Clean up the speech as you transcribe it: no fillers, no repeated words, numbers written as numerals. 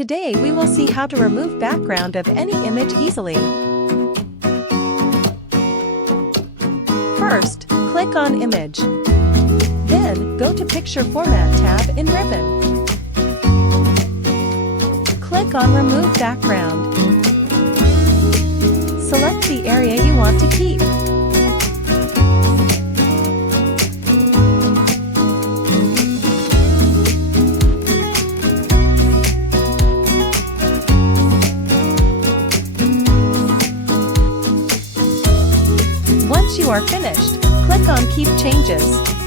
Today we will see how to remove background of any image easily. First, click on Image. Then, go to Picture Format tab in Ribbon. Click on Remove Background. Select the area you want to keep. Once you are finished, click on Keep Changes.